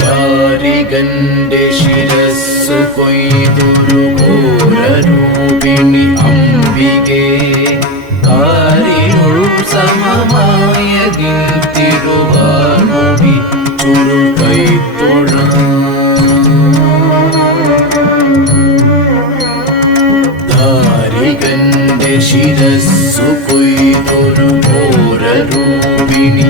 കാരികന്റെ ശിരസ്സു കൊയ്തൊരു ഘോരരൂപിണി അംബികേ കാരിനുൾ സമമായ തിരുവാർമുടി ചുരുൾ കൈത്തൊഴ കാരികന്റെ ശിരസ്സു കൊയ്തൊരു ഘോരരൂപിണി